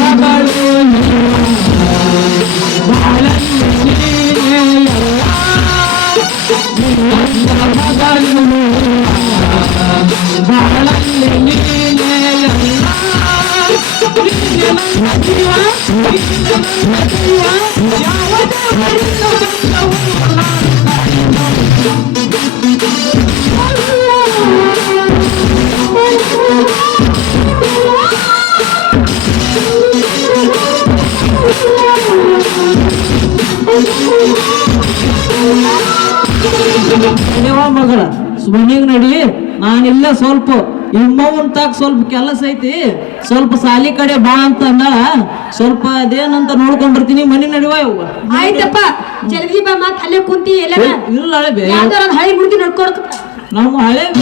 ಮಗಳು ಬಾಳಲ್ಲಿ ನೀನೇ ಎಲ್ಲ ಮಗಳು ಬಾಳಲ್ಲಿ ನೀನೇ ಎಲ್ಲ ಜೀವ ಯಾವುದೇ ಮಗಳ ಮನೆಗ್ ನಡಿ ನಾನಿಲ್ಲ ಸ್ವಲ್ಪ ಇಮ್ಮವನ್ ತಾಕ ಸ್ವಲ್ಪ ಕೆಲಸ ಐತಿ ಸ್ವಲ್ಪ ಸಾಲಿ ಕಡೆ ಬಾ ಅಂತ ಅಂದಾಳ ಸ್ವಲ್ಪ ಅದೇನಂತ ನೋಡ್ಕೊಂಡಿರ್ತೀನಿ ಮನೆ ನಡಿವ ಆಯ್ತಪ್ಪ ಜಲ್ದಿ ಬಾ ಮತ್ ಅಲ್ಲೇ ಕುಂತಿ ಎಲ್ಲ ಇಲ್ಲ ಹಳೆ ಮುಡ್ತಿ ನಡ್ಕೊಡ್ಕ ನಮ್ಮ ಹಳೆ